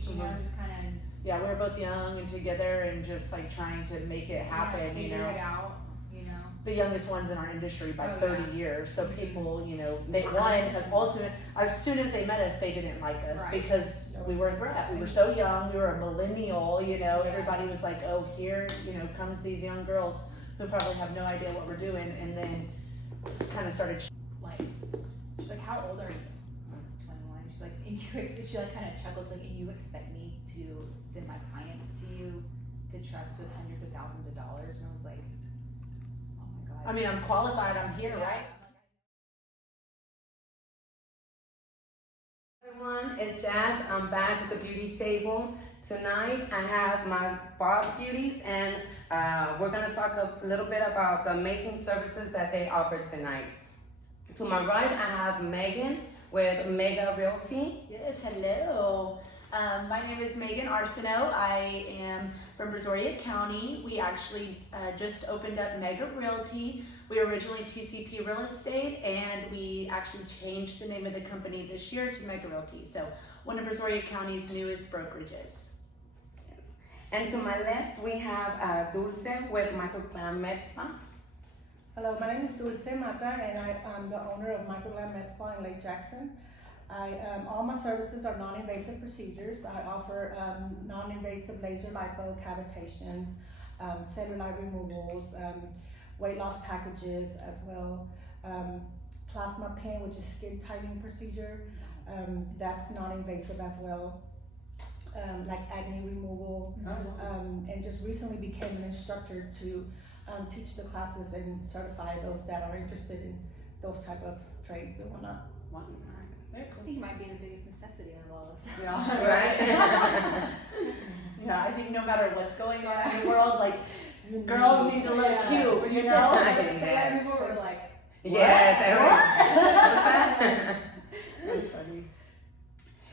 age, you know, just kind of. Yeah, we were both young and together and just like trying to make it happen, you know. Figure it out, you know. The youngest ones in our industry by 30 years. So people, you know, they ultimate, as soon as they met us, they didn't like us because we were a threat. We were so young, we were a millennial, you know, everybody was like, oh, here, you know, comes these young girls who probably have no idea what we're doing. And then kind of started like, she's like, how old are you? 21. She's like, and she like kind of chuckled, like, and you expect me to send my clients to you to trust with hundreds of thousands of dollars? And I was like, oh my God. I mean, I'm qualified, I'm here, right? Everyone, it's Jazz. I'm back with the beauty table. Tonight I have my boss beauties, and we're going to talk a little bit about the amazing services that they offer tonight. To my right, I have Megan with Mega Realty. Yes, hello. My name is Megan Arsenault. I am from Brazoria County. We actually just opened up Mega Realty. We were originally TCP Real Estate, and we actually changed the name of the company this year to Mega Realty. So one of Brazoria County's newest brokerages. Yes. And to my left, we have Dulce with Microclan Med Spa. Hello, my name is Dulce Mata, and I am the owner of Microclan Med Spa in Lake Jackson. All my services are non-invasive procedures. I offer non-invasive laser lipo cavitations, cellulite removals, weight loss packages as well, plasma pen, which is skin tightening procedure. That's non-invasive as well, like acne removal, and just recently became an instructor to teach the classes and certify those that are interested in those type of trades and whatnot. I think it might be the biggest necessity in all of us. Yeah, right? Yeah, I think no matter what's going on in the world, like, girls need to look cute, you know? I can say that before, we're like, yes, That's funny.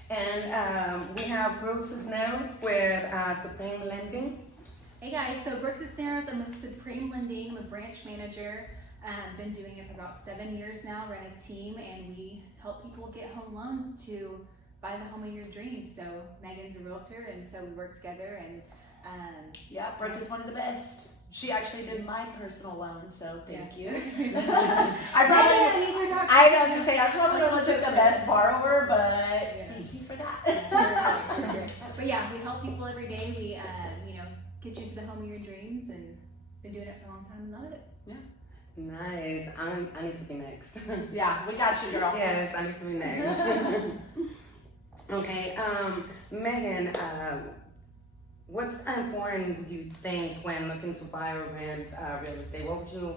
And we have Brooks Cisneros with Supreme Lending. hey guys, so Brooks Cisneros, I'm with Supreme Lending. I'm a branch manager. Been doing it for about 7 years now, run a team, and we help people get home loans to buy the home of your dreams. So Megan's a realtor, and so we work together, and yeah, Brooke is one of the best. She actually did my personal loan, so thank you. I don't say I probably wasn't the best borrower, but thank you for that. But yeah, we help people every day. We you know, get you to the home of your dreams, and been doing it for a long time and love it. Yeah. Nice. I need to be next. Yeah, we got you, girl. Yes, I need to be next. Okay, Megan, what's important you think when looking to buy or rent real estate? What would you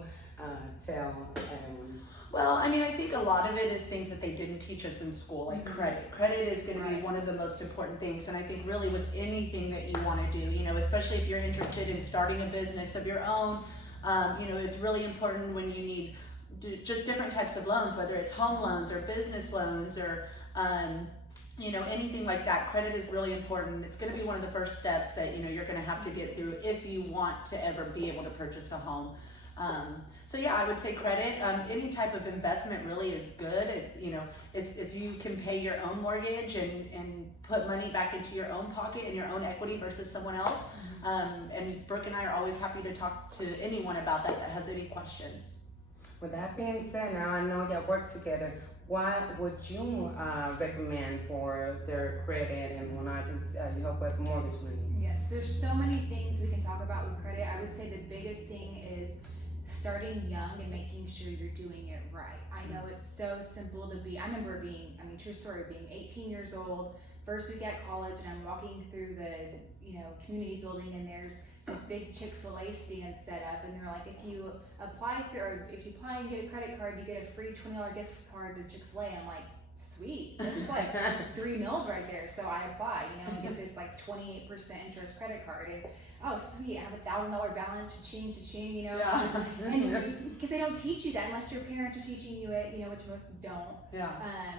tell everyone? Well, I mean, I think a lot of it is things that they didn't teach us in school, like credit. Credit is going to be one of the most important things, and I think really with anything that you want to do, you know, especially if you're interested in starting a business of your own, you know, it's really important when you need just different types of loans, whether it's home loans or business loans or, you know, anything like that. Credit is really important. It's going to be one of the first steps that, you know, you're going to have to get through if you want to ever be able to purchase a home. So yeah, I would say credit. Any type of investment really is good. You know, if you can pay your own mortgage and put money back into your own pocket and your own equity versus someone else. And Brooke and I are always happy to talk to anyone about that has any questions. With that being said, now I know y'all work together. What would you recommend for their credit and whatnot? Because you help with mortgage money. Yes, there's so many things we can talk about with credit. I would say the biggest thing is starting young and making sure you're doing it right. I know it's so simple to be, I remember being, I mean, true story, being 18 years old, first week at college, and I'm walking through the, you know, community building, and there's this big Chick-fil-A stand set up, and they're like, if you apply and get a credit card, you get a free $20 gift card to Chick-fil-A. I'm like, sweet, that's like 3 meals right there. So I apply, you know, and get this like 28% interest credit card, and oh sweet, I have $1,000 balance, cha-ching, cha-ching, you know. Yeah. And because they don't teach you that unless your parents are teaching you it, you know, which most don't. Yeah.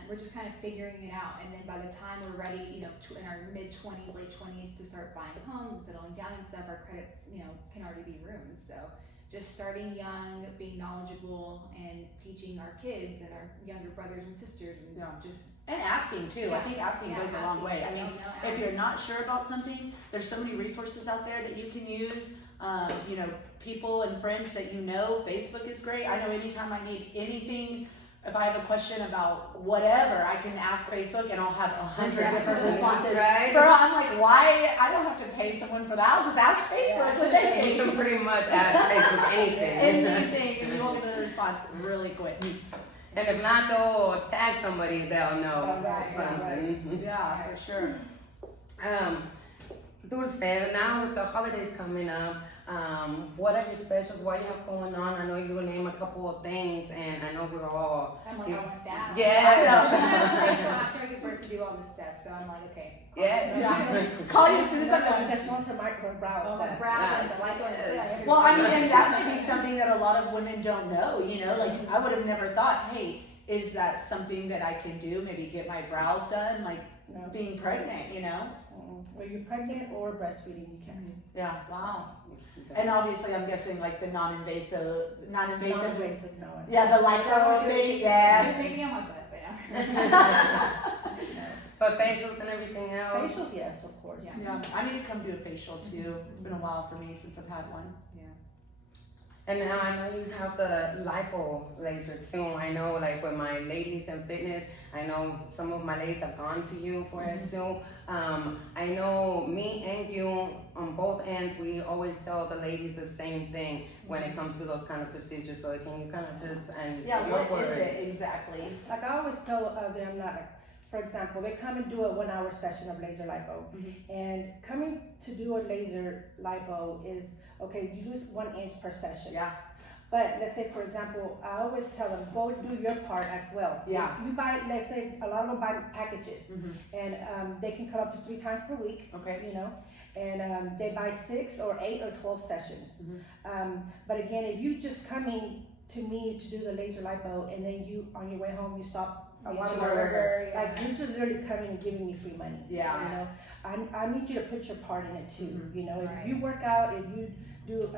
We're just kind of figuring it out, and then by the time we're ready, you know, in our mid-20s, late 20s to start buying homes, settling down and stuff, our credits, you know, can already be ruined. So just starting young, being knowledgeable, and teaching our kids and our younger brothers and sisters, and Yeah. just And asking too. I think asking goes a long way. I mean, if you're not sure about something, there's so many resources out there that you can use. You know, people and friends that you know. Facebook is great. I know anytime I need anything, if I have a question about whatever, I can ask Facebook and I'll have 100 different responses. Right? Girl, I'm like, why? I don't have to pay someone for that. I'll just ask Facebook what they You think. can pretty much ask Facebook anything. Anything, and you will get a response really quick. And if not, they'll tag somebody, they'll know Right, something. Yeah, for sure. Dulce, now with the holidays coming up, what are your specials? What do you have going on? I know you will name a couple of things, and I know we're all. I'm like, I want that. Yeah. Until after I give birth to do all this stuff, so I'm like, okay. Yeah. Call you as soon as I'm done. Because she wants her brows Oh, done. my brows and the light one. Well, I mean, and that would be something that a lot of women don't know, you know, like I would have never thought, hey, is that something that I can do? Maybe get my brows done, like No. being pregnant, you know? Were you pregnant or breastfeeding? You can. Yeah, wow. And obviously, I'm guessing like the non-invasive. Non-invasive, no. Yeah, the lipo thing, yeah. Maybe on my butt, but But facials and everything else. Facials, yes, of course. Yeah. Yeah, I need to come do a facial too. It's been a while for me since I've had one. And now I know you have the lipo laser too. I know, like with my ladies in fitness, I know some of my ladies have gone to you for it too. I know me and you on both ends, we always tell the ladies the same thing when it comes to those kind of procedures. So can you kind of just, and Yeah, your what is word. it exactly? Like I always tell them, like, for example, they come and do a 1 hour session of laser lipo. And coming to do a laser lipo is, okay, you lose 1 inch per session. Yeah. But let's say, for example, I always tell them, go do your part as well. Yeah. You buy, let's say, a lot of them buy packages, and they can come up to 3 times per week, Okay. you know, and they buy 6 or 8 or 12 sessions. But again, if you just coming to me to do the laser lipo, and then you, on your way home, you stop a lot of my burger, like you're just literally coming and giving me free money. Yeah. You know, I need you to put your part in it too. You know, Right. if you work out, if you do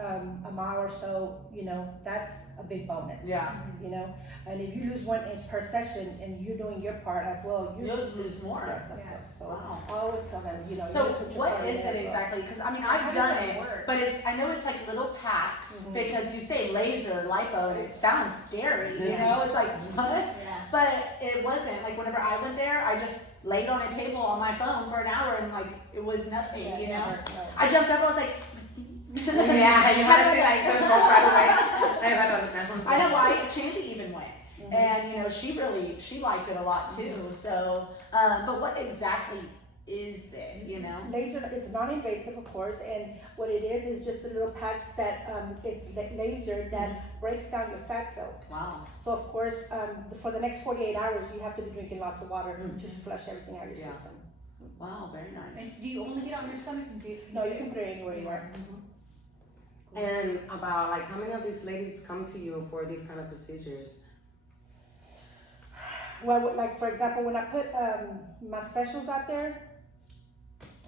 a mile or so, you know, that's a big bonus. Yeah. You know, and if you lose 1 inch per session and you're doing your part as well, You'll lose more. Yes, of Yeah. course. So Wow. I always tell them, you know, So you put your what part in is as it well. exactly? Because I mean, How I've does done that it, work? but I know it's like little packs because you say laser lipo and it sounds scary, you know? It's like what? Yeah. But it wasn't. Like whenever I went there, I just laid on a table on my phone for an hour and like it was nothing, Yeah, you know? never, no. I jumped up. I was like. Yeah, you How have do to I- like those ones right away. I know why Chandy even went. And you know, she liked it a lot too. So, but what exactly is it? You know? Laser, it's non-invasive, of course, and what it is just the little packs that it's laser that breaks down your fat cells. Wow. So of course, for the next 48 hours, you have to be drinking lots of water to flush everything out of your Yeah. system. Wow. Very nice. And do you only get it on your stomach? No, you can put it anywhere you want. And about like how many of these ladies come to you for these kind of procedures? Well, like for example, when I put my specials out there,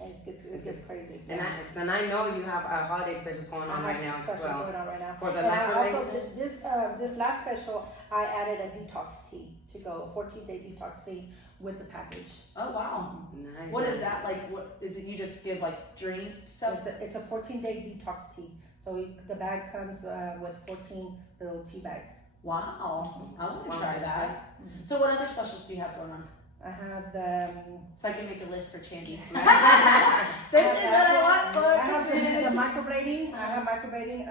it gets crazy. And I know you have a holiday specials going on right now as Special well. going on right now. For the And I lipo also laser? this last special, I added a detox tea to go, 14-day detox tea with the package. Oh wow. Nice. What is that like? What is it? You just give like drink stuff? It's a 14-day detox tea. So the bag comes with 14 little tea bags. Wow. I want to Wow, try that's that. So what other specials do you have going on? I have the So I can make a list for Chandy. I There's a lot for have the Christmas. microblading. I have microblading,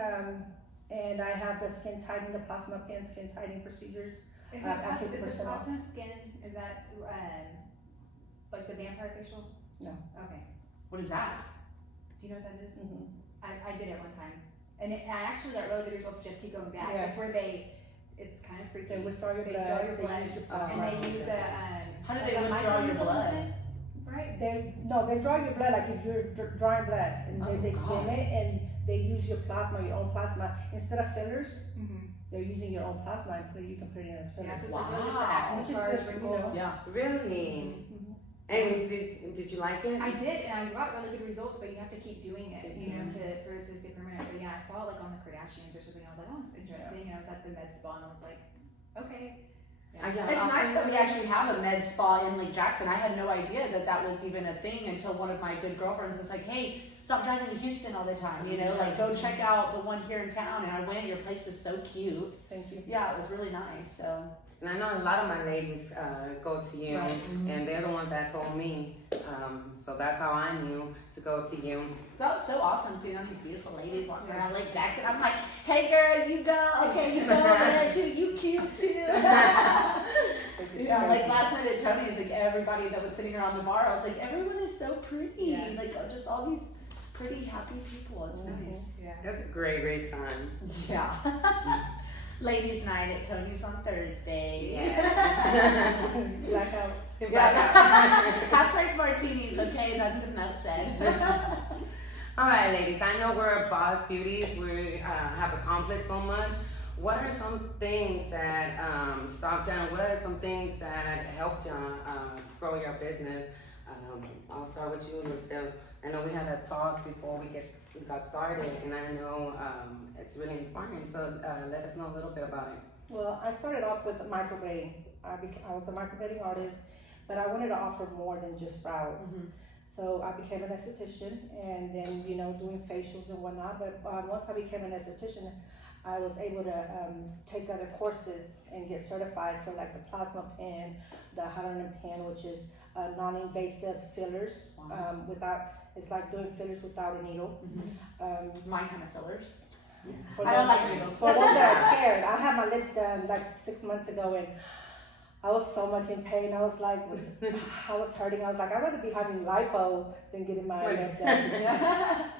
and I have the skin tightening, the plasma and skin tightening procedures. Is At that 50% off. plasma skin? Is that like the vampire facial? No. Okay. What is that? Do you know what that is? Mhm. I did it one time, and I actually got really good results. Just keep going back. Yes. It's where it's kind of freaky. They withdraw your They blood. draw your they blood, use your and plasma. they use a. How do like they a withdraw your micro blood? needle, right? They draw your blood like if you're drawing blood, and Oh, they God. skim it, and they use your plasma, your own plasma, instead of fillers. Mm-hmm. They're using your own plasma and you can put it in as Yeah, fillers. so it's like really good for Wow. acne This is scars, good for, you wrinkles. know. Yeah. Really? Mhm. And did you like it? I did, and I got really good results, but you have to keep doing it, you know, for it to stay permanent. But yeah, I saw it like on the Kardashians or something. I was like, oh, it's interesting. And I was at the med spa, and I was like, okay. Yeah. It's nice that we actually have a med spa in Lake Jackson. I had no idea that that was even a thing until one of my good girlfriends was like, hey, stop driving to Houston all the time, you know, like go check out the one here in town. And I went, your place is so cute. Thank you. Yeah, it was really nice, so. And I know a lot of my ladies go to you, Right. and they're the ones that told me. So that's how I knew to go to you. So it was so awesome seeing all these beautiful ladies walking around Lake Jackson. I'm like, hey girl, you go. Okay, you go there too. You cute too. Yeah, like last night at Tony's, like everybody that was sitting around the bar, I was like, everyone is so pretty. Yeah. Like just all these pretty, happy people. It's nice. Yeah. That's a great time. Yeah. Ladies' night at Tony's on Thursday. Blackout. Yeah. Half price martinis, okay? That's enough said. All right, ladies. I know we're Boss Beauties. We have accomplished so much. What are some things that stopped you? What are some things that helped you grow your business? I'll start with you, Lucille. I know we had a talk before we got started, and I know it's really inspiring. So let us know a little bit about it. Well, I started off with microblading. I was a microblading artist, but I wanted to offer more than just brows. Mhm. So I became an esthetician, and then, you know, doing facials and whatnot. But once I became an esthetician, I was able to take other courses and get certified for like the plasma pen, the hyaluron pen, which is non-invasive fillers. It's like doing fillers without a needle. My kind of fillers. For I don't those- like needles. For those that are scared, I had my lips done like 6 months ago, and I was so much in pain. I was like, I was hurting. I was like, I'd rather be having lipo than getting my lip done.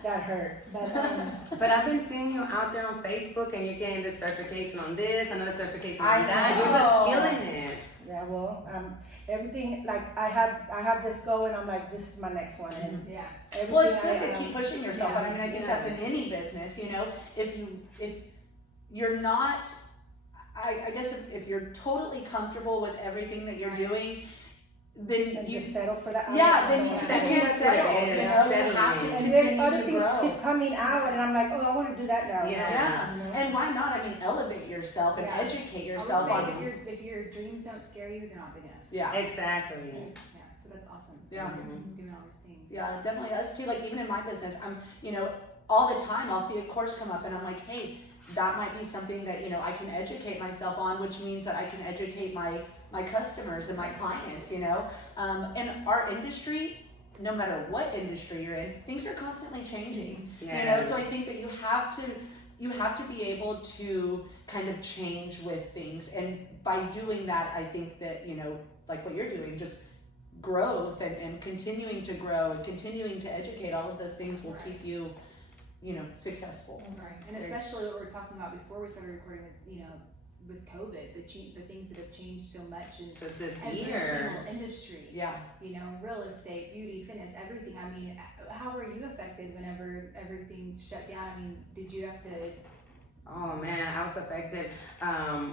That hurt. But I've been seeing you out there on Facebook, and you're getting this certification on this, another certification I on that. know. You're just killing it. Yeah, well, everything, like I have this going. I'm like, this is my next one, and Yeah. everything Well, it's good I, to keep pushing yourself. yeah, And I mean, I think that's in any business, you know, if you're not, I guess if you're totally comfortable with everything that you're doing, then and you, just settle for that. yeah, then you I can't think that's what it settle, is, you know, you settling have to in. And then continue other to things grow. keep coming out, and I'm like, oh, I want to do that now. Yeah. Yeah, and why not? I mean, elevate yourself and Yeah. educate I would yourself say on, if your dreams don't scare you, they're not big enough. yeah. Exactly. Yeah, so that's awesome. Yeah. You're doing all these things. Yeah, definitely. Us too. Like even in my business, I'm, you know, all the time I'll see a course come up and I'm like, hey, that might be something that, you know, I can educate myself on, which means that I can educate my customers and my clients, you know. And our industry, no matter what industry you're in, things are constantly changing. Yeah. You know, so I think that you have to be able to kind of change with things, and by doing that, I think that, you know, like what you're doing, just growth and continuing to grow and continuing to educate, all of those things will keep you, you know, successful. Right, and especially what we were talking about before we started recording is, you know, with COVID, the things that have changed so much in Just this every year. single industry. Yeah. You know, real estate, beauty, fitness, everything. I mean, how were you affected whenever everything shut down? I mean, did you have to? Oh man, I was affected.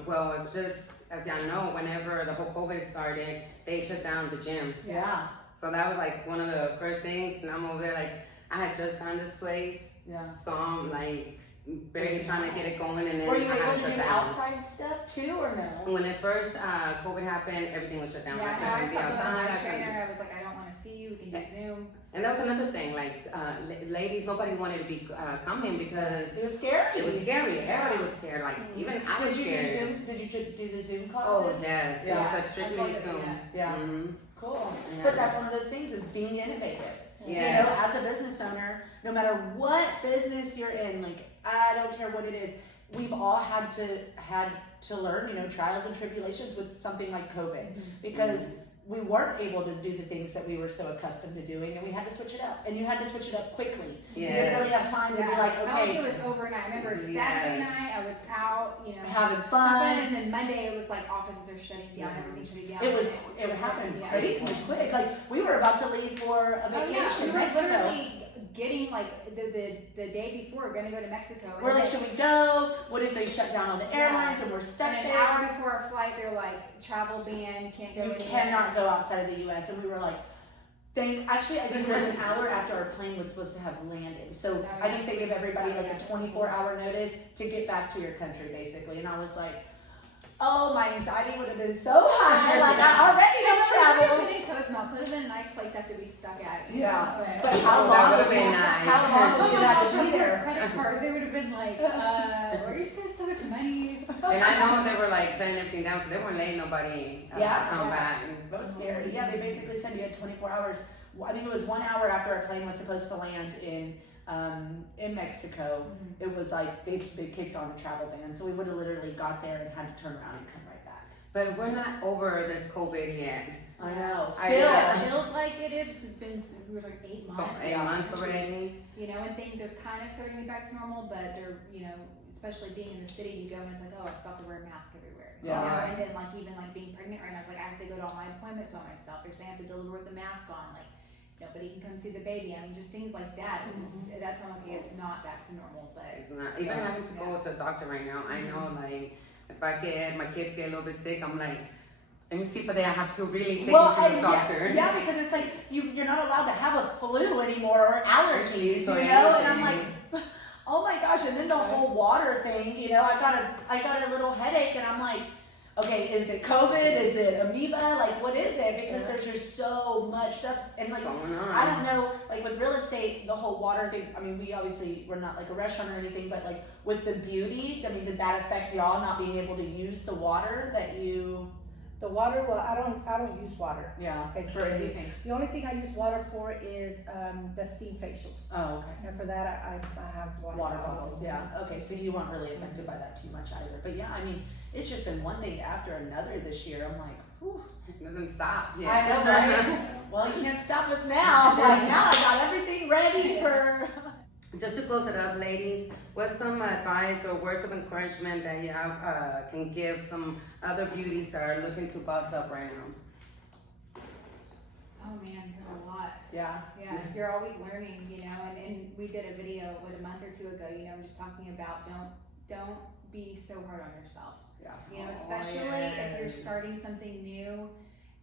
Well, just as y'all know, whenever the whole COVID started, they shut down the gyms. Yeah. So that was like one of the first things, and I'm over there like, I had just found this place, Yeah. so I'm like barely trying to get it going, and then Were you I had able to shut do down. outside stuff too, or no? When it first COVID happened, everything was shut down. Yeah, I no, I couldn't be saw that outside. my I couldn't- trainer. I was like, I don't want to see you. We can do Zoom. And that was another thing, like ladies, nobody wanted to be coming because It was scary. it was scary. Everybody was scared. Like even I was Did you do scared. Zoom? Did you do the Zoom Oh classes? yes, Yeah. it was like I strictly thought that- Zoom. Yeah. Mhm. Cool. Yeah. But that's one of those things, is being innovative. You Yes. know, as a business owner, no matter what business you're in, like I don't care what it is, we've all had to learn, you know, trials and tribulations with something like COVID, because we weren't able to do the things that we were so accustomed to doing, and we had to switch it up, and you had to switch it up quickly. You didn't really have time to be like, I don't think it okay, was overnight. I remember Yes. Saturday night I was out, you know, having fun. and then Monday it was like offices are shutting down, everything shutting down. It happened Yeah. crazy quick. Like we were about to leave for a Oh yeah, vacation, we were Mexico. literally getting like the day before gonna go to Mexico. We're and like, then- should we go? What if they shut down all the airlines and we're stuck and an there? hour before our flight, they're like, travel ban, can't go You anywhere. cannot go outside of the U.S. And we were like, Actually, I think it was an hour after our plane was supposed to have landed. So I think they give everybody like a 24-hour notice to get back to your country, basically. And I was like, oh, my anxiety would have been so high. Like, I already don't travel. We've been in Cozumel, so it would have been a nice place after we stuck at. Yeah. But But how That long would've would been you nice. How long would oh you my have gosh, to on be their there? credit card, they would have been like, where you spend so much money? And I know they were like shutting everything down, so they weren't letting nobody come back. That was scary. Yeah, they basically said you had 24 hours. I think it was 1 hour after our plane was supposed to land in Mexico. Mm-hmm. It was like they kicked on a travel ban, so we would have literally got there and had to turn around and come right back. But we're not over this COVID yet. I know. I Still. know. It feels like it is. It's been, we were like 8 So months. 8 months already. You know, and things are kind of starting to get back to normal, but they're, you know, especially being in the city, you go and it's like, oh, I still have to wear a mask everywhere. Yeah. You know? And then like even like being pregnant right now, it's like I have to go to all my appointments by myself. They're saying I have to deliver with a mask on. Like nobody can come see the baby. I mean, just things like that. That's not okay. It's not back to normal, but It's not even having to go to a doctor right now. I know, like, if my kids get a little bit sick, I'm like, let me see if I have to really take them to the doctor. Yeah, because it's like you're not allowed to have a flu anymore or allergies, So you know. And I'm anything. like, oh my gosh! And then the whole water thing, you know. I got a little headache, and I'm like, okay, is it COVID? Is it amoeba? Like, what is it? Because there's just so much stuff, and like, Going on. I don't know, like with real estate, the whole water thing. I mean, we're not like a restaurant or anything, but like with the beauty, I mean, did that affect y'all not being able to use the water that you? The water, well, I don't use water. Yeah, for Basically. anything. The only thing I use water for is the steam facials. Oh, okay. And for that, I have Water bottles, yeah. Okay, so you weren't really affected by that too much either. But yeah, I mean, it's just been one thing after another this year. I'm like, whew. It doesn't stop. Yeah. I know, right? Well, you can't stop us now. Like now I got everything ready for. Just to close it up, ladies, what's some advice or words of encouragement that you can give some other beauties that are looking to boss up right now? oh man, there's a lot. Yeah. Yeah, you're always learning, you know, and we did a video, a month or two ago, you know, just talking about don't be so hard on yourself. Yeah. You know, especially if you're starting something new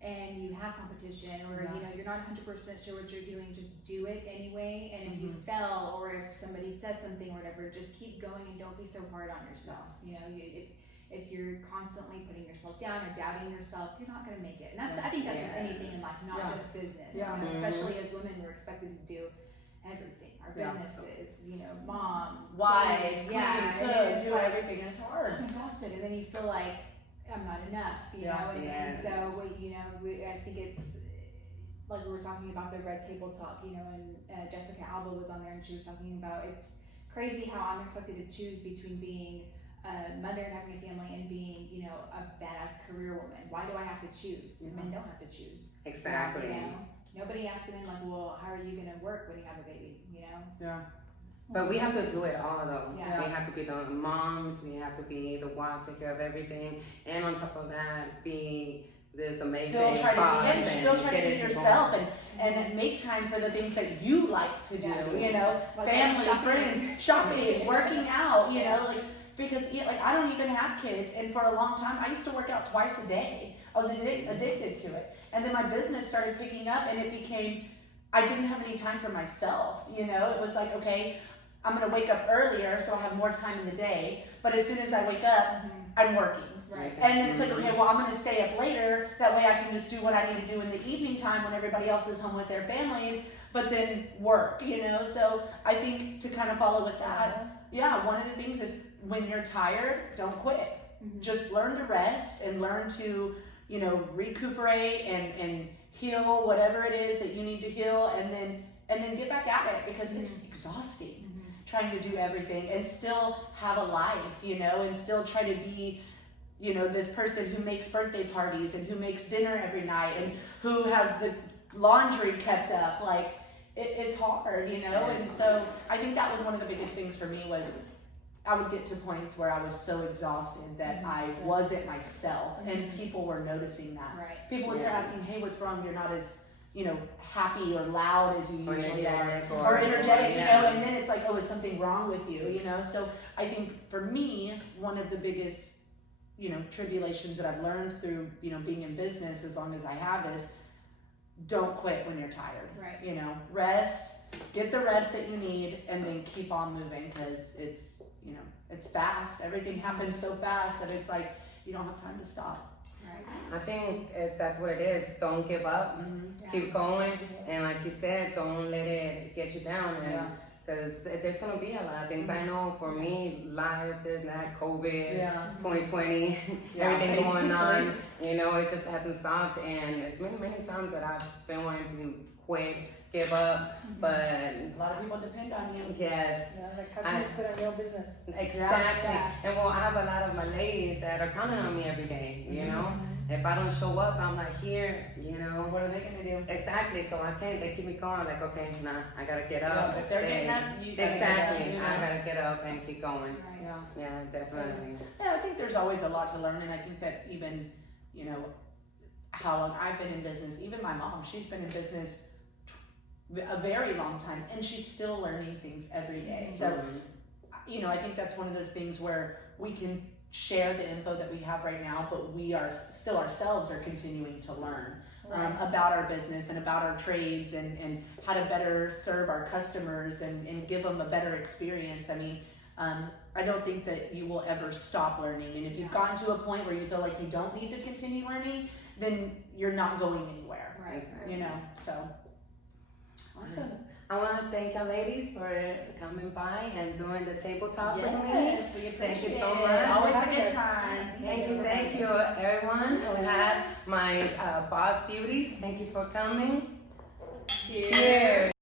and you have competition or, you know, you're not 100% sure what you're doing, just do it anyway. And if you fell or if somebody says something or whatever, just keep going and don't be so hard on yourself. You know, if you're constantly putting yourself down or doubting yourself, you're not going to make it. And that's, I think that's with anything in life, not just business. Yeah. You know, especially as women, we're expected to do everything. Our businesses, you know, mom, Wife, kids, clean, and cook, it's do like, everything. It's hard. I'm exhausted, and then you feel like I'm not enough, you know. And so, you know, I think it's like we were talking about the Red Table Talk, you know, and Jessica Alba was on there, and she was talking about it's crazy how I'm expected to choose between being a mother and having a family and being, you know, a badass career woman. Why do I have to choose? Men don't have to choose. Exactly. You know? Nobody asks them like, well, how are you gonna work when you have a baby? You know. Yeah. But we have to do it all though. Yeah. We have to be the moms, we have to be the wife, take care of everything, and on top of that, be this amazing Still try boss to be, and still try get to it be going. yourself and make time for the things that you like to do. You know, Like family, shopping. friends, shopping, working out. You know, like because like I don't even have kids, and for a long time I used to work out twice a day. I was addicted to it, and then my business started picking up, and it became I didn't have any time for myself. You know, it was like okay, I'm gonna wake up earlier so I have more time in the day. But as soon as I wake up, I'm working. Right. And then it's like, okay, well, I'm going to stay up later. That way I can just do what I need to do in the evening time when everybody else is home with their families, but then work, you know? So I think to kind of follow with that, yeah, one of the things is when you're tired, don't quit. Just learn to rest and learn to, you know, recuperate and heal whatever it is that you need to heal and then get back at it because it's exhausting trying to do everything and still have a life, you know, and still try to be, you know, this person who makes birthday parties and who makes dinner every night and who has the laundry kept up. Like, it's hard, you know? And so I think that was one of the biggest things for me was I would get to points where I was so exhausted that I wasn't myself and people were noticing that. Right. People would start asking, hey, what's wrong? You're not as, you know, happy or loud as you usually are. Or energetic, you know, and then it's like, oh, is something wrong with you, you know? So I think for me, one of the biggest, you know, tribulations that I've learned through, you know, being in business as long as I have is don't quit when you're tired. Right. You know, rest, get the rest that you need, and then keep on moving, because it's, you know, it's fast. Everything happens so fast that it's like you don't have time to stop. Right. I think that's what it is. Don't give up. Yeah. Keep going, and like you said, don't let it get you down. And Yeah. because there's gonna be a lot of things. I know for me, life, there's that COVID, Yeah. 2020, Yeah, everything going on. basically. You know, it just hasn't stopped, and it's many times that I've been wanting to quit, give up, but A lot of people depend on you. yes. Yeah, like how can you put on your business? Exactly. Yeah. And well, I have a lot of my ladies that are counting on me every day, you know? Mm-hmm. If I don't show up, I'm not here, you know? What are they gonna do? Exactly, so I can't, they keep me going, like, okay, nah, I gotta get Yeah, up. if they're getting and- up, you gotta Exactly, get up, you I know? gotta get up and keep going. Right. Yeah. Yeah, definitely. Yeah, I think there's always a lot to learn, and I think that even, you know, how long I've been in business, even my mom, she's been in business a very long time, and she's still learning things every day. So, Mhm. you know, I think that's one of those things where we can share the info that we have right now, but we are still ourselves are continuing to learn about our business and about our trades, and how to better serve our customers and give them a better experience. I mean, I don't think that you will ever stop learning, and if you've gotten to a point where you feel like you don't need to continue learning, then you're not going anywhere, Right. you know, so. Awesome. I want to thank you ladies for coming by and doing the table talk with me. Yes, we Thank appreciate you so it. much. Always a Having good us. time. Thank you, everyone. We had my Boss Beauties. Thank you for coming. Cheers. Cheers.